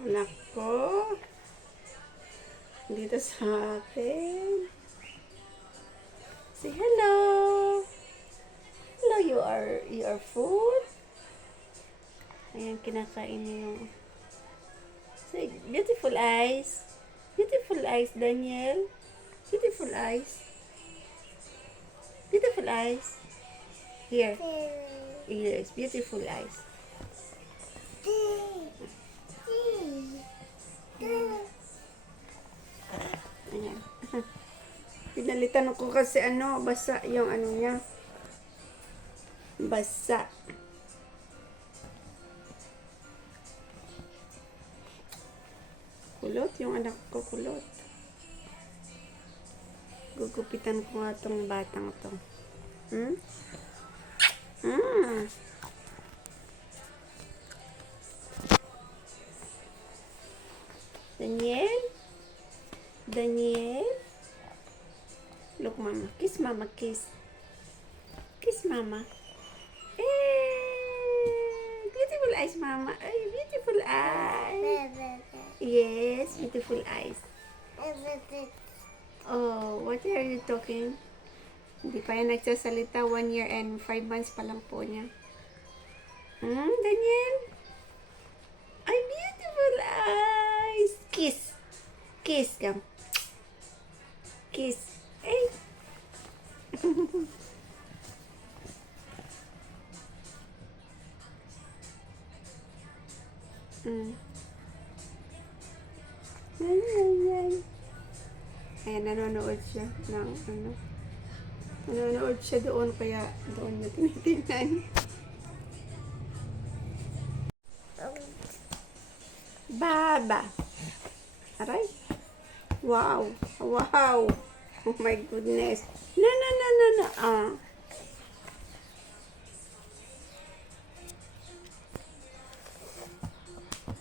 Anak ko, dito sa akin. Say hello. Hello, you are full. Ayan, kinakain niya yung... Say, beautiful eyes. Beautiful eyes, Daniel. Beautiful eyes. Beautiful eyes. Here. Yes, beautiful eyes. Ayan. Pinalitan ko kasi basa yung niya. Basa. Kulot, yung anak ko kulot. Gugupitan ko nga tong batang to. Hmm? Hmm. Daniel? Daniel? Look, mama. Kiss, mama. Kiss. Kiss, mama. Beautiful eyes, mama. Ay, beautiful eyes. Yes, beautiful eyes. Oh, what are you talking? Hindi pa yan nagsasalita. 1 year and 5 months pa lang po niya. Daniel? Ay, beautiful eyes. Kiss. Kiss, come. Kiss. Ay. Yan. Ayan, nanonood siya ng Nanonood siya doon, kaya doon niya tinitingnan. Baba. Aray. Wow. Wow. Oh my goodness. No.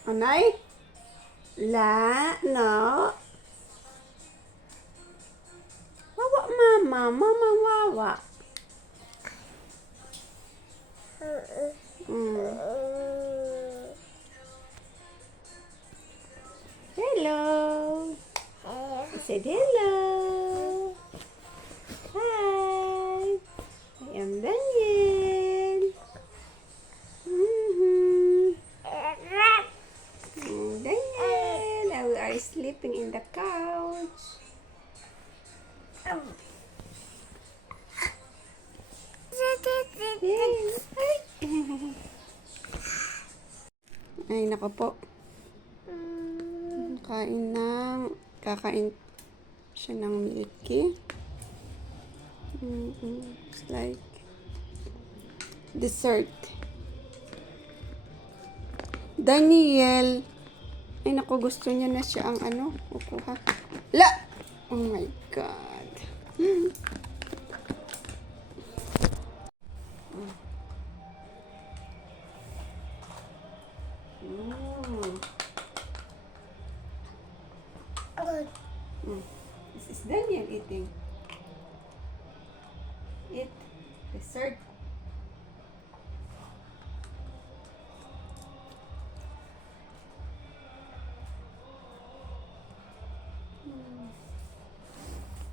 Anay? La, no. Wawa, mama, wawa. Hello. I said hello. Hi. I am Daniel. Daniel, we are sleeping in the couch. Ay, nako po. Kakain siya ng milky. It's like dessert. Daniel. Ay, nako, gusto niya na siya ang kukuha. La! Oh my God. This is Daniel eating. Eat dessert.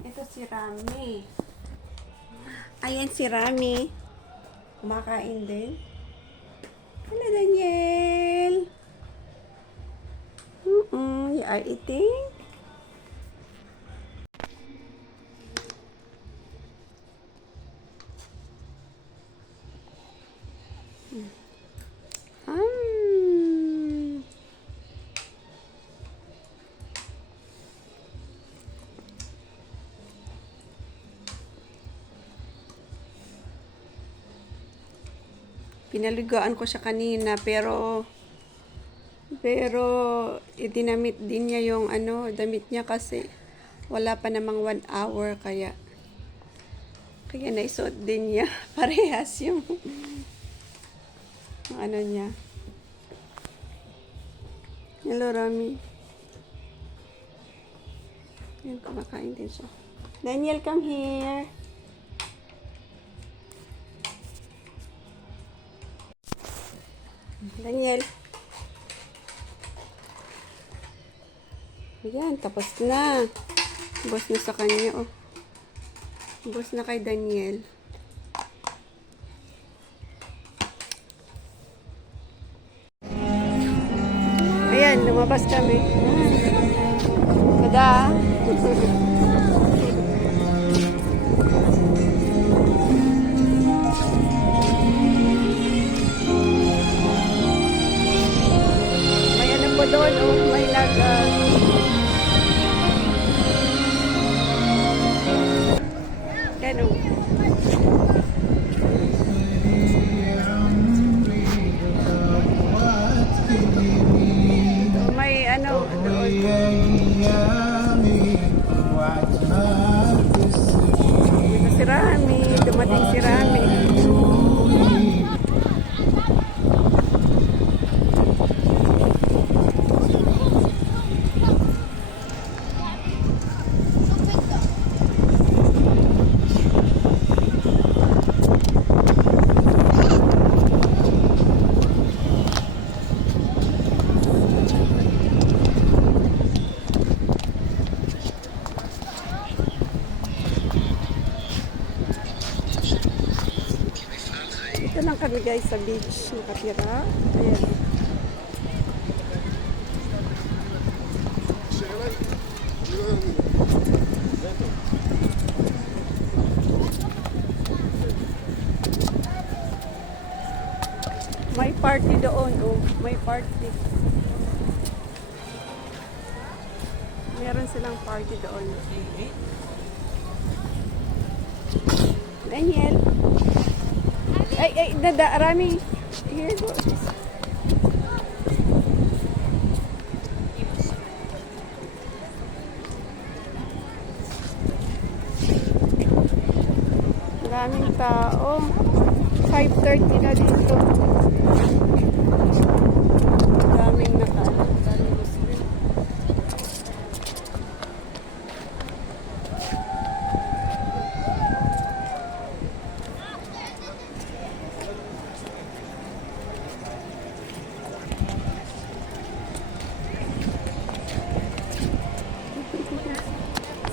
Ito si Rami. Ayan si Rami. Kumakain din. Hello, Daniel. You are eating? Pinaligaan ko siya kanina, pero idinamit din niya yung damit niya kasi wala pa namang 1 hour, kaya naisuot din niya. Parehas yung niya. Hello, Rami. Yan, kumakain din siya. Daniel, come here. Daniel. Ayan, tapos na. Ubos na sa kanya, oh. Ubos na kay Daniel. Ayan, lumabas kami. Tada! May ano po doon, oh. May ano. May ano doon. Dito si Rami. Dumating si Rami. Ito lang kami guys sa beach nakatira. Ayan. May party doon, oh. May party. Meron silang party doon. Daniel. Ay, dada, Rami. Here goes. Daming tao. 5:30 na dito. Daming nakaalam. Daming Muslim.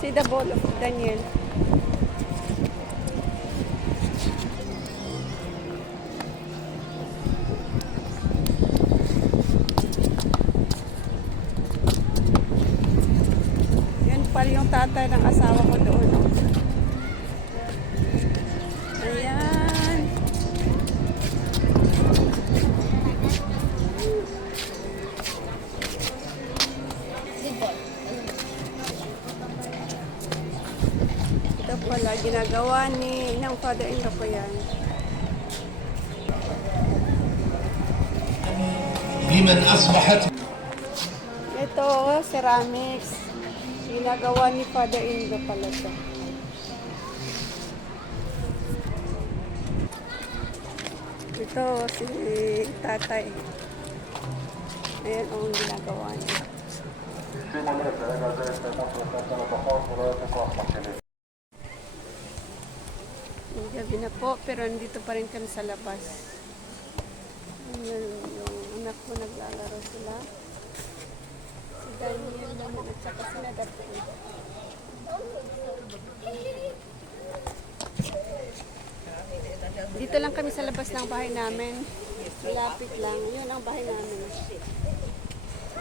See the ball of Daniel. Yan pala yung tatay ng asawa ko doon. Ayan. Ito pala, ginagawa ni ng father-in-law ko yan. لمن أصبحت Ito, ceramics. Ginagawa ni father-in-law pala ito. Ito, si tatay. Ayan ang ginagawa niya. Gabi na po, pero nandito pa rin kami sa labas. Yung anak ko naglalaro sila. Si Daniel naman at saka si Nadate. Dito lang kami sa labas ng bahay namin. Malapit lang. Yun ang bahay namin.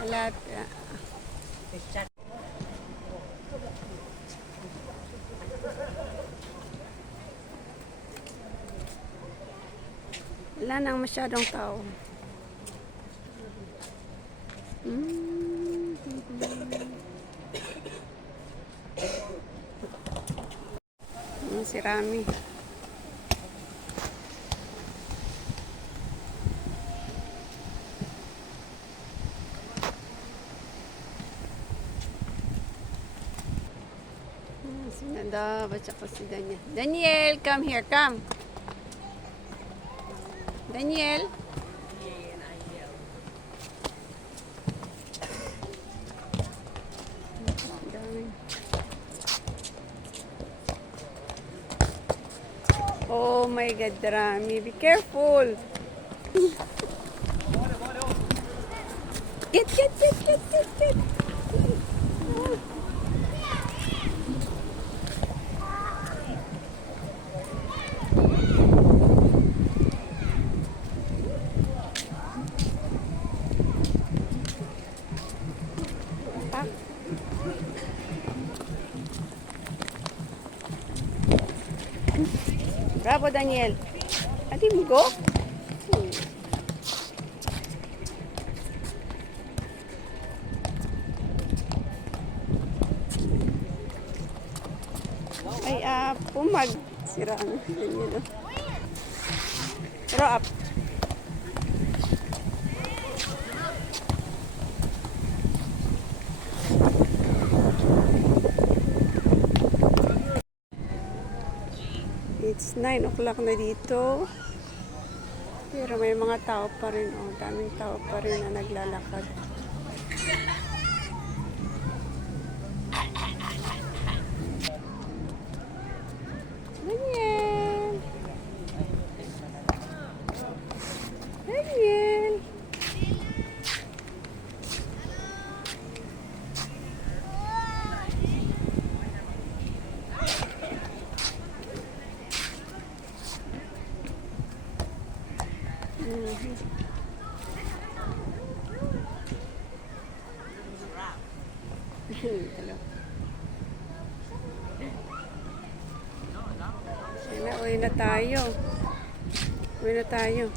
Malapit. Wala nang masyadong tao. Si Rami. Si Nada, at saka si Daniel. Daniel, come here, come. Daniel. Oh my God, Rami. Be careful. Get. Bravo, Daniel. Ati mo go? Ay, pumag. Sira ano. Daniel, oh. Throw up. It's 9 o'clock na dito. Pero may mga tao pa rin. Oh, daming tao pa rin na naglalakad. Daniel! Daniel! Hello. Uwi na tayo. Uwi na tayo.